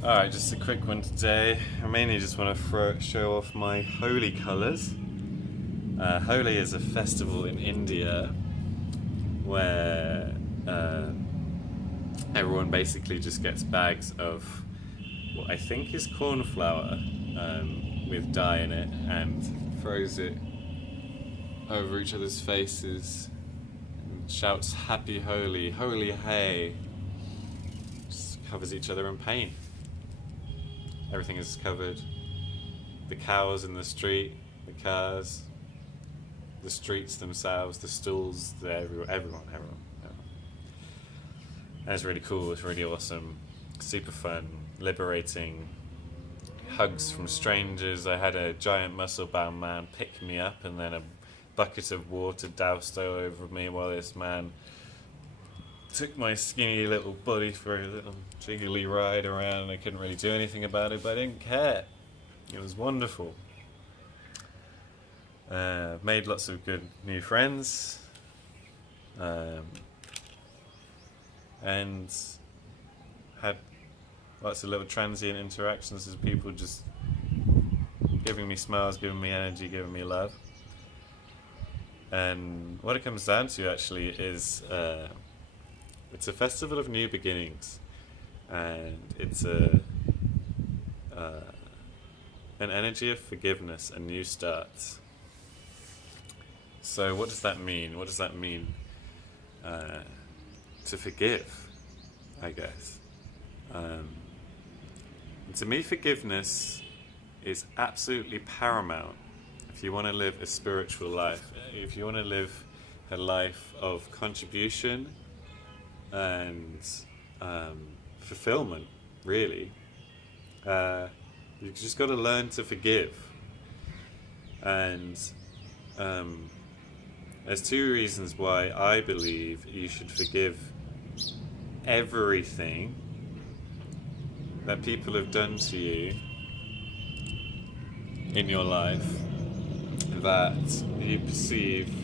Alright, just a quick one today. I mainly just want to show off my Holi colours. Holi is a festival in India where uh, everyone basically just gets bags of what I think is corn flour with dye in it and throws it over each other's faces and shouts Happy Holi, Holy Hey. Just covers each other in paint. Everything is covered. The cows in the street, the cars, the streets themselves, the stalls, everyone. And it's really cool, it's really awesome, super fun, liberating. Hugs from strangers. I had a giant muscle bound man pick me up and then a bucket of water doused over me while this man took my skinny little body for a little jiggly ride around, and I couldn't really do anything about it, but I didn't care. It was wonderful. Made lots of good new friends, and had lots of little transient interactions as people just giving me smiles, giving me energy, giving me love. And what it comes down to actually is it's a festival of new beginnings, and it's an energy of forgiveness and new starts. So what does that mean? What does that mean to forgive, I guess? And to me, forgiveness is absolutely paramount if you want to live a spiritual life, if you want to live a life of contribution and fulfillment, really. You've just got to learn to forgive. And there's two reasons why I believe you should forgive everything that people have done to you in your life that you perceive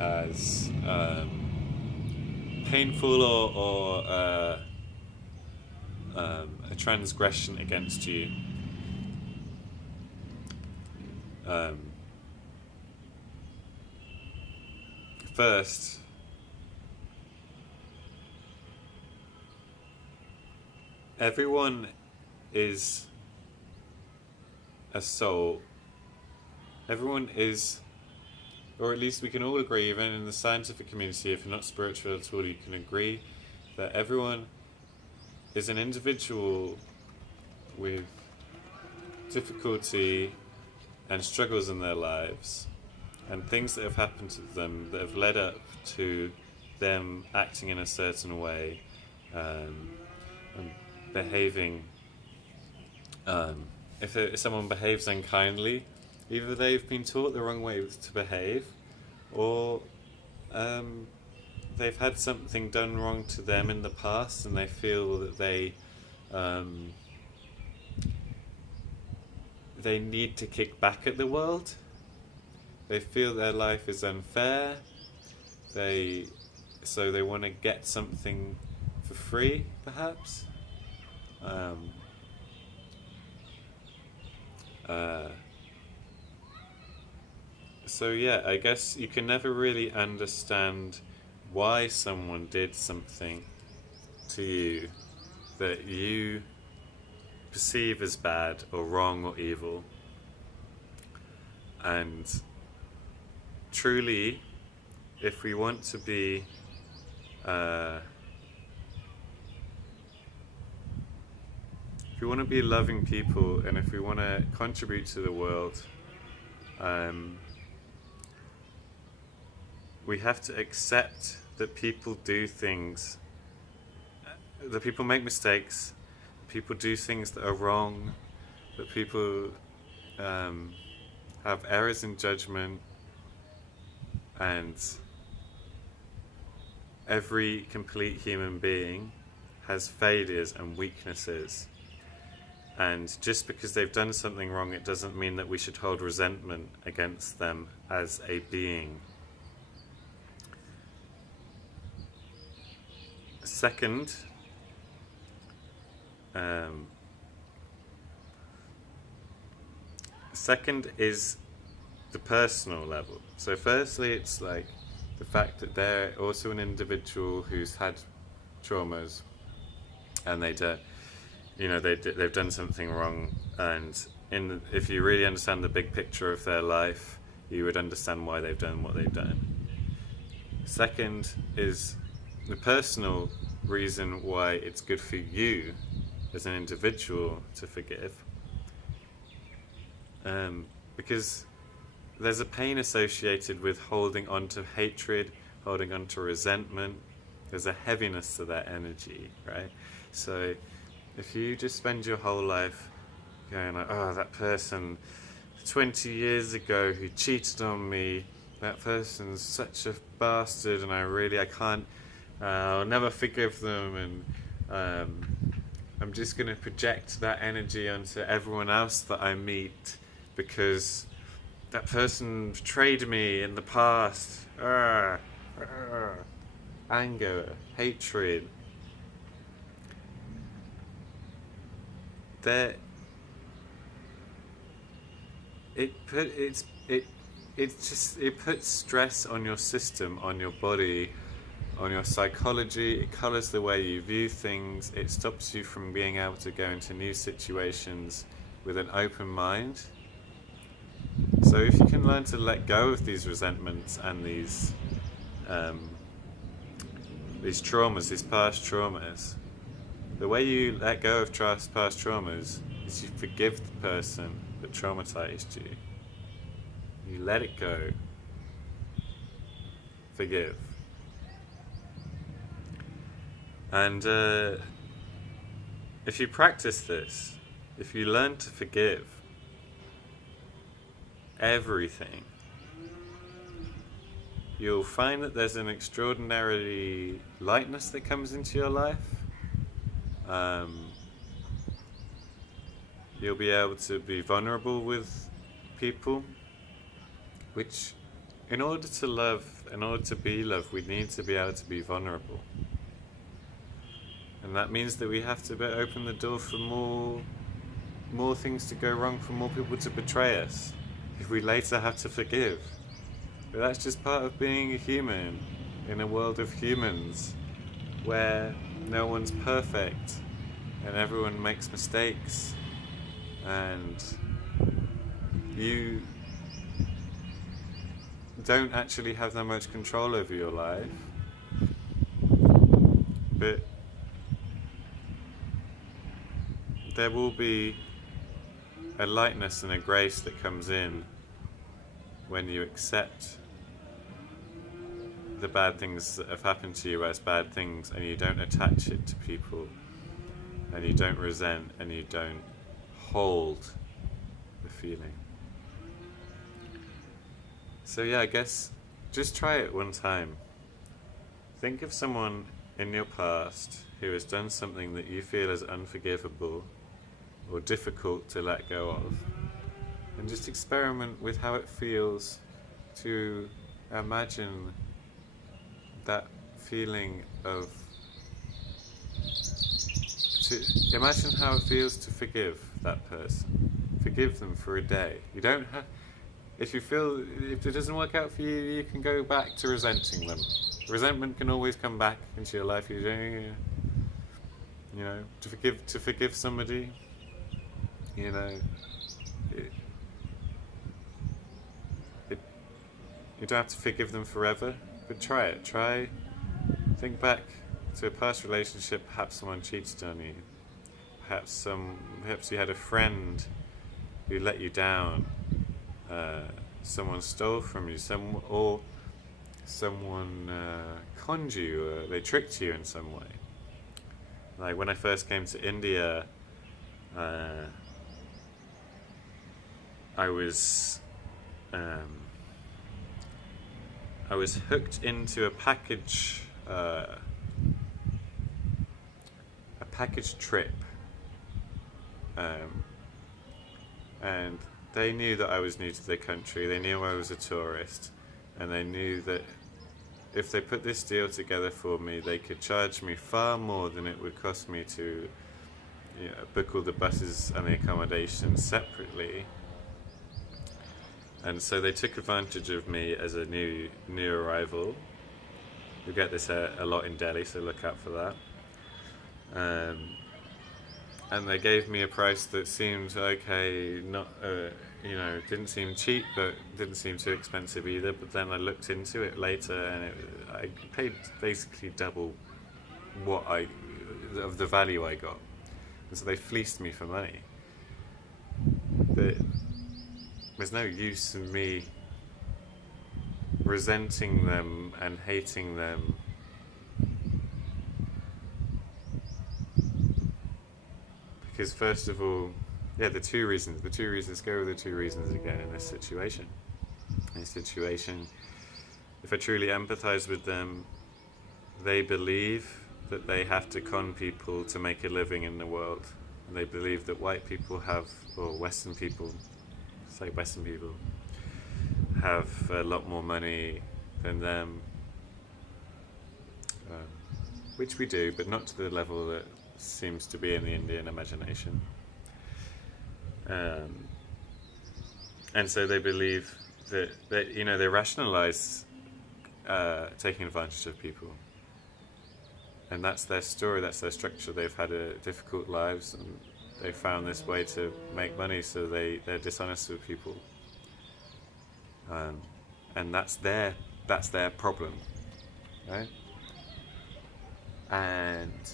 as painful or a transgression against you. First, everyone is a soul. Everyone is, or at least we can all agree, even in the scientific community, if you're not spiritual at all, you can agree that everyone is an individual with difficulty and struggles in their lives, and things that have happened to them that have led up to them acting in a certain way, and behaving. If someone behaves unkindly, either they've been taught the wrong way to behave, or they've had something done wrong to them in the past, and they feel that they need to kick back at the world. They feel their life is unfair. So they want to get something for free, perhaps. So yeah, I guess you can never really understand why someone did something to you that you perceive as bad or wrong or evil. And truly, if we want to be if we want to be loving people, and if we want to contribute to the world, we have to accept that people do things, that people make mistakes, people do things that are wrong, that people have errors in judgment, and every complete human being has failures and weaknesses. And just because they've done something wrong, it doesn't mean that we should hold resentment against them as a being. Second, Second is the personal level. So firstly, it's like the fact that they're also an individual who's had traumas, and they've done something wrong, and if you really understand the big picture of their life, you would understand why they've done what they've done. Second is the personal reason why it's good for you as an individual to forgive, because there's a pain associated with holding on to hatred, holding on to resentment. There's a heaviness to that energy, right? So if you just spend your whole life going like, oh, that person 20 years ago who cheated on me, that person's such a bastard, and I'll never forgive them, and I'm just going to project that energy onto everyone else that I meet because that person betrayed me in the past. Anger, hatred. It puts stress on your system, on your body, on your psychology. It colours the way you view things. It stops you from being able to go into new situations with an open mind. So if you can learn to let go of these resentments and these traumas, these past traumas, the way you let go of past traumas is you forgive the person that traumatized you. You let it go. Forgive. And if you practice this, if you learn to forgive everything, you'll find that there's an extraordinary lightness that comes into your life. You'll be able to be vulnerable with people, which in order to love, in order to be loved, we need to be able to be vulnerable. And that means that we have to open the door for more things to go wrong, for more people to betray us, if we later have to forgive. But that's just part of being a human in a world of humans where no one's perfect and everyone makes mistakes, and you don't actually have that much control over your life. But there will be a lightness and a grace that comes in when you accept the bad things that have happened to you as bad things, and you don't attach it to people, and you don't resent, and you don't hold the feeling. So yeah, I guess just try it one time. Think of someone in your past who has done something that you feel is unforgivable or difficult to let go of, and just experiment with how it feels to imagine that feeling of, to imagine how it feels to forgive that person. Forgive them for a day. You don't have, if it doesn't work out for you, you can go back to resenting them. Resentment can always come back into your life. To forgive somebody, you don't have to forgive them forever, but try it. Think back to a past relationship. Perhaps someone cheated on you. Perhaps you had a friend who let you down. Someone stole from you. Someone conned you. Or they tricked you in some way. Like when I first came to India, I was hooked into a package trip, and they knew that I was new to their country. They knew I was a tourist, and they knew that if they put this deal together for me, they could charge me far more than it would cost me to book all the buses and the accommodation separately. And so they took advantage of me as a new arrival. You get this a lot in Delhi, so look out for that. And they gave me a price that seemed okay, not didn't seem cheap, but didn't seem too expensive either. But then I looked into it later, and I paid basically double of the value I got. And so they fleeced me for money. But there's no use in me resenting them and hating them. Because first of all, the two reasons go with the two reasons again in this situation. If I truly empathize with them, they believe that they have to con people to make a living in the world. And they believe that white people Western people have a lot more money than them, which we do, but not to the level that seems to be in the Indian imagination. And so they believe that they rationalize taking advantage of people. And that's their story, that's their structure. They've had difficult lives, and they found this way to make money, so they're dishonest with people. And that's their problem, right? And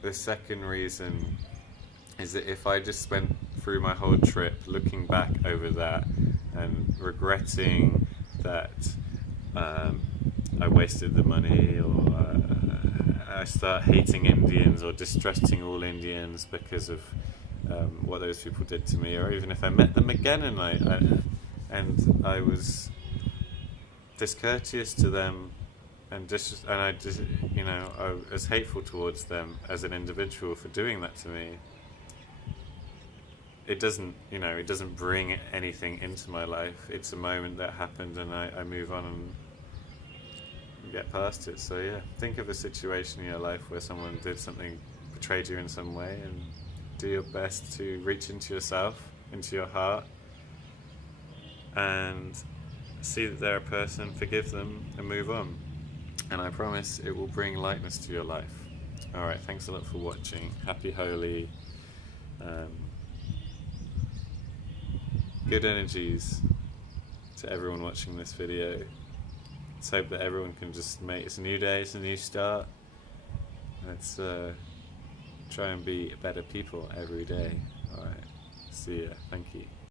the second reason is that if I just went through my whole trip looking back over that and regretting that I wasted the money, or I start hating Indians or distrusting all Indians because of what those people did to me, or even if I met them again and I was discourteous to them and I was hateful towards them as an individual for doing that to me, it doesn't bring anything into my life. It's a moment that happened, and I move on and get past it. So yeah, think of a situation in your life where someone did something, betrayed you in some way, and do your best to reach into yourself, into your heart, and see that they're a person, forgive them, and move on. And I promise it will bring lightness to your life. Alright, thanks a lot for watching. Happy Holi. Good energies to everyone watching this video. Let's hope that everyone can just it's a new day, it's a new start. Let's try and be better people every day. Alright, see ya. Thank you.